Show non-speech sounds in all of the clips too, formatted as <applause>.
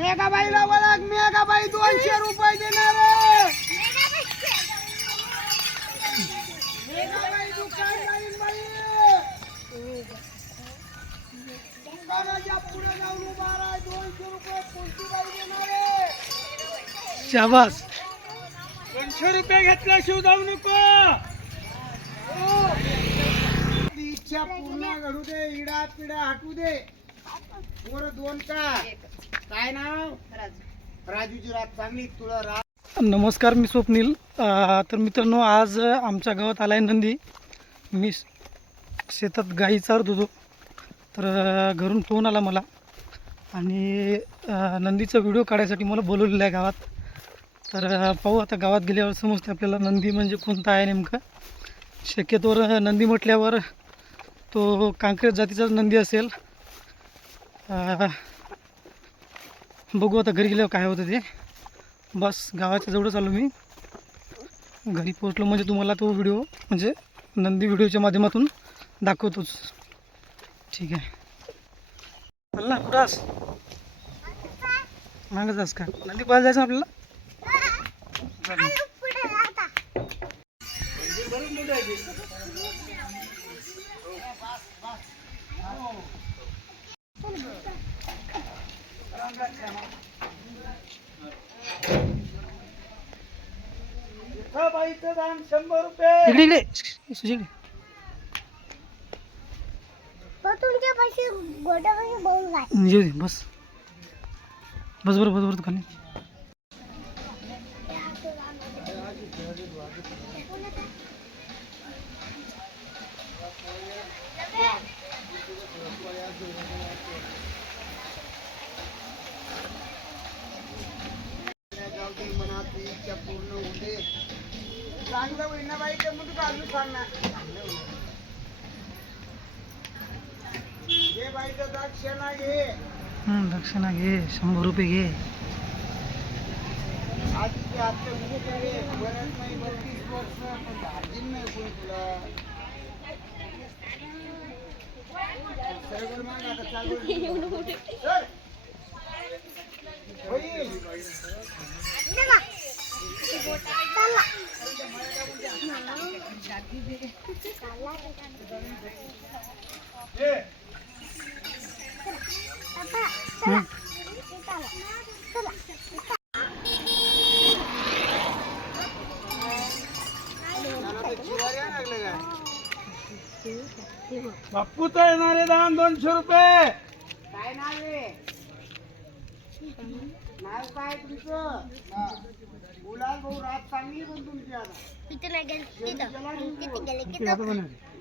मेघाबाईला ओळख मेघाबाई दोनशे रुपये देणार. मेघाबाई दुकान जाईन बाई. दुकानाच्या पुढे जाऊन उभा राहा दोनशे रुपये कोणती बाई देणार आहे? शाबास दोनशे रुपये घेतल्याशिवाय जाऊ नको ती इच्छा पूर्ण घडू दे इडा पिडा हटू दे वर दोन का? काय नाव? राजूची रात चांगली तुला रात नमस्कार मी स्वप्नील. तर मित्रांनो आज आमच्या गावात आला आहे नंदी. मी शेतात गाई चारत होतो तर घरून फोन आला मला. आणि नंदीचा व्हिडिओ काढायसाठी मला बोलवलेलं आहे गावात. तर पाहू आता गावात गेल्यावर समजते आपल्याला नंदी म्हणजे कोणता आहे नेमकं. शक्यतोवर नंदी म्हटल्यावर तो कांक्रेट जातीचाच नंदी असेल. बघू आता घरी गेल्यावर काय होतं ते. बस गावाच्या जवळच आलो मी. घरी पोचलो म्हणजे तुम्हाला तो व्हिडिओ म्हणजे नंदी व्हिडिओच्या माध्यमातून दाखवतोच. ठीक आहे. चल ना कुठं आस मागच आस का? नंदी पाहायला जायचं आपल्याला? शंभर रुपये इकडे इकडे. इकडे तुमच्या पैसे गोट्यामध्ये बघून काय येऊ दे बस. बस बरं बस बरं तू खाली जाऊ इच्छा पूर्ण चांगलं होईल ना बाई सांगणार बाईचं दक्षिणा घे. हं, दक्षिणा घे शंभर रुपये घे. आधी आजचे उभे करे बरंच नाही बत्तीस वर्ष पण धार्जिन नाही कोणी तुला. सरगोल माग आता चालू सर <laughs> होईल. घे. हं. त्याला तर जिवारी यायला लागलं काय बाप्पूचा येणारे दान दोनशे रुपये काय नाव आहे नाव काय तुमचं? गुलाल भाऊ रात चांगली पण तुमची आता. तिथे नाही गेले तिथं तिथे गेले की?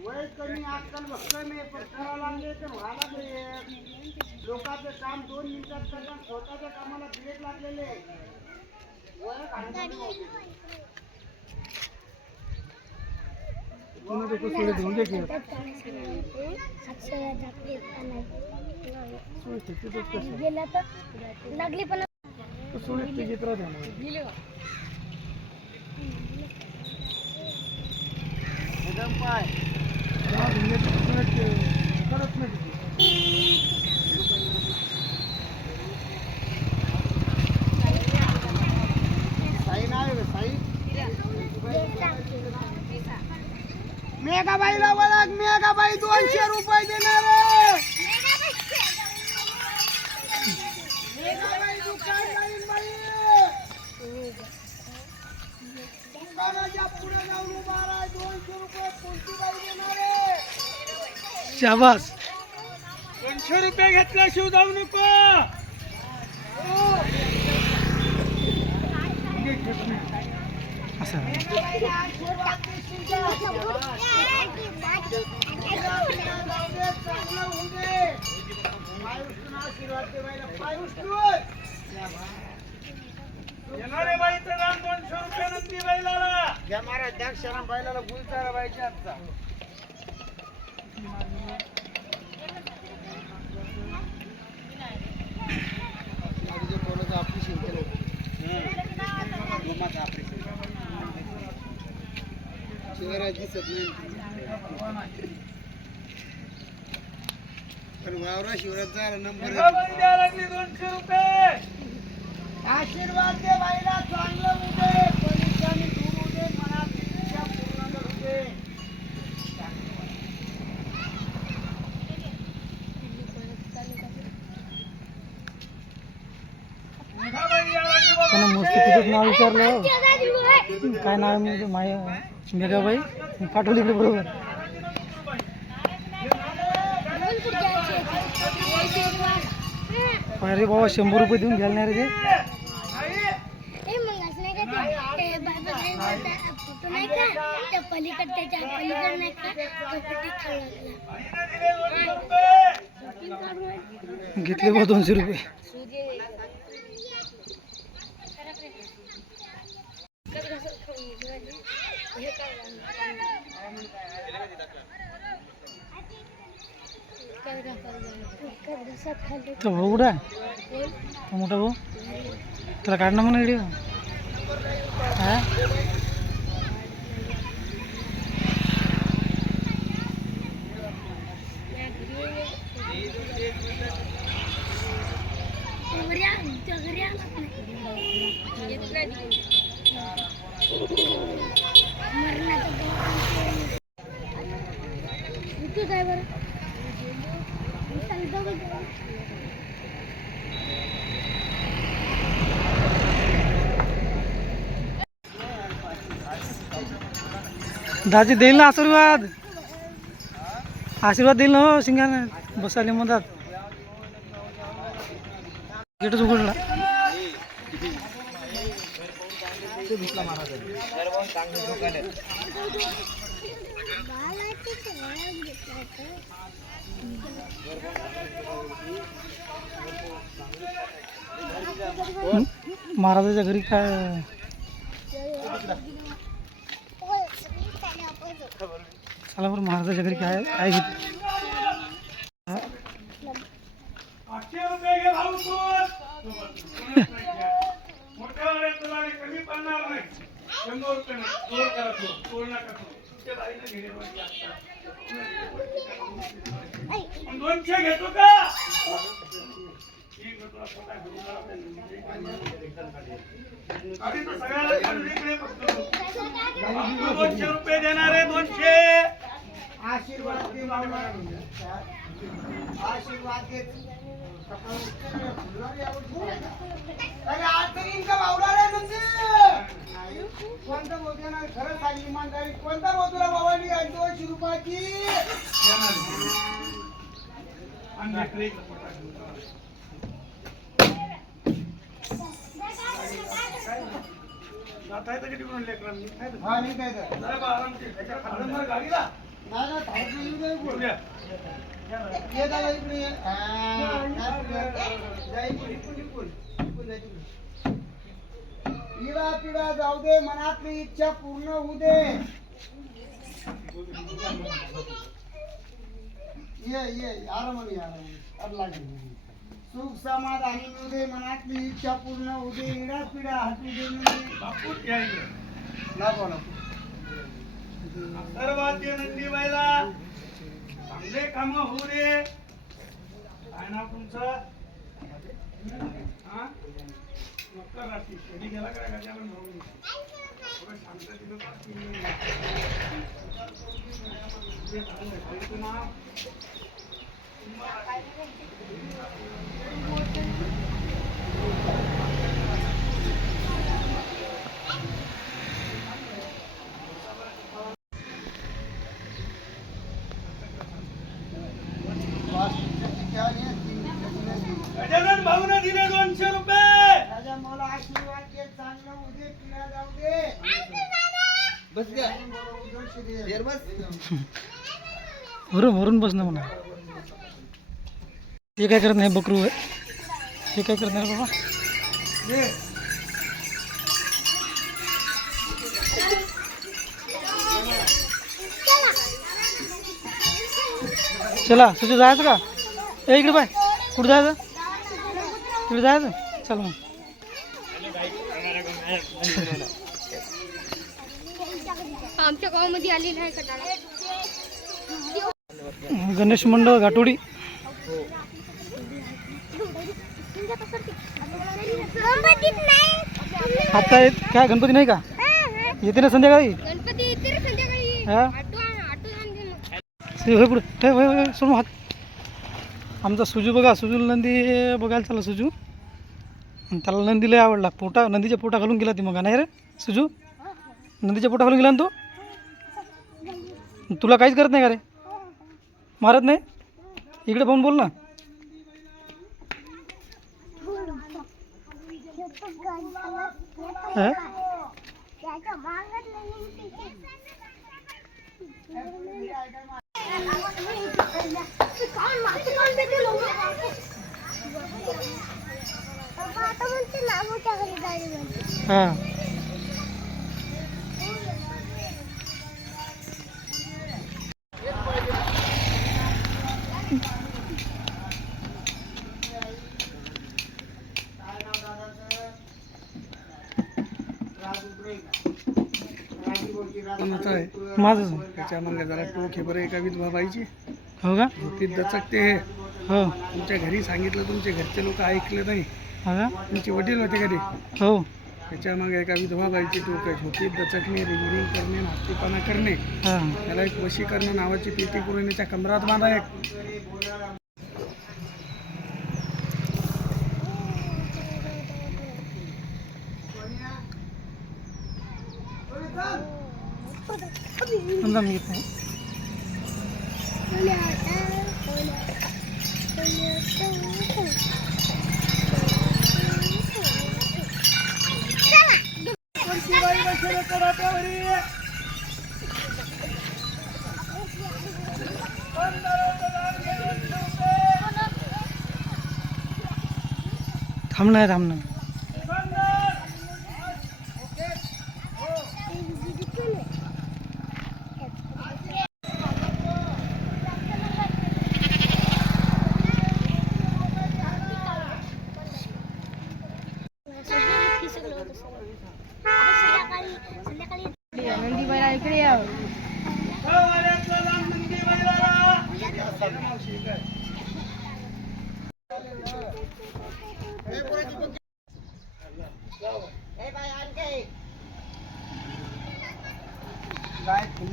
वय कमी आजकाल बघत नाही पण करा लागले तर व्हायला पाहिजे लोकांचं काम दोन मिनिटात करतात स्वतःच्या कामाला ब्रेक लागलेले वय की. गेला तर लागली पण कसोडीत ते मेघाबाईला ओळख मेघाबाई दोनशे रुपये देणार. मेघाबाई दुकान जाईन बाई. दुकानाच्या पुढे जाऊन उभा राहा दोनशे रुपये कोणती बाई देणार शाबास. दोनशे रुपये घेतल्याशिवाय जाऊ नको. असं. घ्या महाराज द्या शरम बैलाला गुलचारा पाहिजे आजचा. शिवराज दिसत नाही. पण वावरा शिवराज झाला नंबर दोनशे रुपये. आशीर्वाद दे बाईला चांगलं दूर पूर्ण त्यानं मस्त नाव विचारलं. काय नाव आहे म्हणजे माय मेघाबाई? पाठवली बरोबर. अरे बाबा शंभर रुपये देऊन घ्यायला नाही रे ते. फोटो नाही का? त्या पलीकड त्याच्या पलीकड नाही का? कपडे खाल्ला घेतले बा दोनशे रुपये. तो भाऊ कुठं आहे? तो मोठा भाऊ? तुला काढणं म्हणून व्हिडिओ हा? काय बरं चालतं बघ. दाजी देईल ना आशीर्वाद? आशीर्वाद देईल ना हो शिंगाने बसायला मधात. गेटच उघडला. महाराजाच्या घरी काय? चला बरं महाराजाच्या घरी काय काय घेत दोनशे घेतो का? दोनशे रुपये देणार आहे दोनशे. आशीर्वाद आशीर्वाद कोणता बोलतो ना खरं सांग इमानदारी. कोणता बोलतो ना बाबांनी दोनशे रुपयाची. हा नाही काय तर. नाही ना, थांबून येऊ दे इकडून. ये दादा इकडे ये. हा, जा इकडून, इकडून, इकडून. इकडून जा तिकडून. इडा पिडा जाऊ दे मनातली इच्छा पूर्ण होऊ दे ये ये आरामाने आरामाने अब लागेल सुख समाधानी मिळू दे मनातली इच्छा पूर्ण होऊ दे इडा पिडा हटू दे नको नको सर्वात नंदीबाईला चांगले काम होऊ दे काय नाव तुमचं हा? मकर राशी शनी गेला काय बातमी घेऊन या. हे चांगलं आहे. तुमचं नाव गजानन भाऊन दिले दोनशे रुपये. राजा मला आशीर्वाद दे चांगलं उदे पिढ्या जाऊ दे. बस द्या. बस. <laughs> वरून वरून बस ना म्हणा. ते काय करत नाही बकरू आहे ते काय करत नाही बाबा? चला तुझं जायचं का? ए इकडे बाय कुठं जायचं इकडे जायचं चल मग. आमच्या गावामध्ये आलेला आहे गणेश मंडळ घाटोडी. आता येत- काय? गणपती नाही का? येते ना संध्याकाळी? हा? होय पुढे. होय होय हात. आमचा सुजू बघा सुजू नंदी बघायला चालला सुजू. त्याला नंदी लय आवडला. पोटा नंदीच्या पोटा घालून गेला ती मग नाही रे सुजू? नंदीच्या पोटा घालून गेला ना तू? तुला काहीच करत नाही का रे? मारत नाही? इकडे पाहून बोल ना. हा? हा माझंच आहे. त्याच्या मग जरा टोक हे बरं एका विधवा बाईची हो का? ते दचकते हे. हो. तुमच्या घरी सांगितलं तुमचे घरचे लोक ऐकले नाही. हो का? तुमचे वडील होते घरी. हो. त्याच्या मग एका विधवा बाईची टोक आहे. झोपीत दचकणे रिंगिंग करणे नास्तिकपणा करणे. हां. त्याला एक वशीकरण नावाची पेटी करून त्याच्या कमरात बांधा एक. समजा मी येत नाही थांबणार थांबणार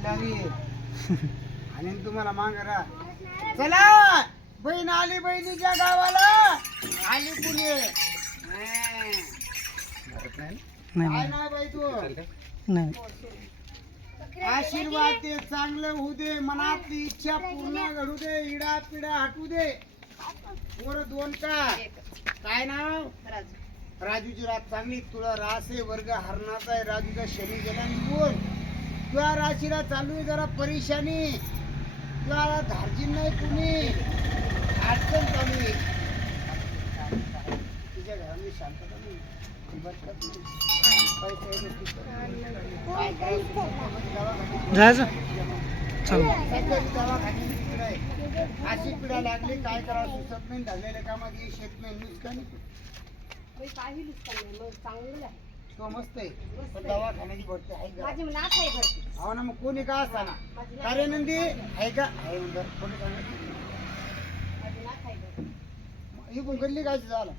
<laughs> आणि तुम्हाला मांगरा चला बहीण आली बहिणीच्या गावाला. आली पुणे नाही. काय नाही ना बाई तू? नाही. आशीर्वाद दे चांगलं होऊ दे मनातली इच्छा पूर्ण घडू दे इडा पिडा हटू दे. वर दोन का? काय नाव? राजूची रात चांगली तुला रास आहे वर्ग हरणाचा आहे राजूचा शनी गेला निघून तुझ्या राशीला चालू आहे जरा परेशानी. तुला धार्जिन नाही कुणी. अडचण चालू आहे. तुझ्या घरामध्ये शांतता काय आहे. अशी पिढा लागली सुचत नाही झालेल्या कामात यश येत नाही नुसकानी तो मस्त आहे. पण दवाखान्याची भरती आहे का? हो ना मग कोणी का असताना? कार्य नंदी आहे. का? आहे म्हणलं. कोणी सांगितलं? इकडून गल्ली काय झालं.